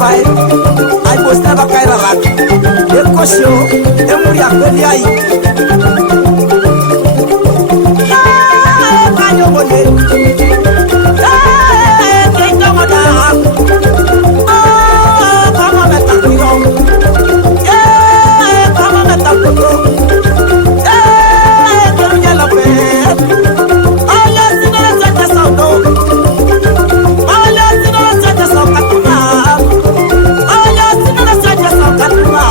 pai ai posta ba kai ra e kosho e muri akoli ai kanyo bone ke kamoda kama meta kuyo kama meta kuyo kama la pe ala sinara sa saudo ala sinara sa saukatuna ala sinara sa saukatuna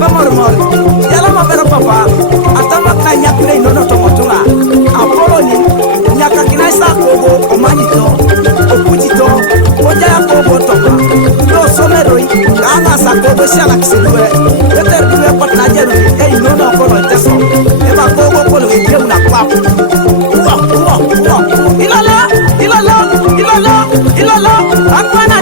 papa mormor yala ma bero papa atama ka nyakure no no to motunga apolo ni nyaka kina sa kogo o manito o putito o ja kogo to do someroi kana sa kogo shala kisilwe beter duwe pot na jeru e no no ko no teso e ba kogo ko no e una papu uwa ilala akwana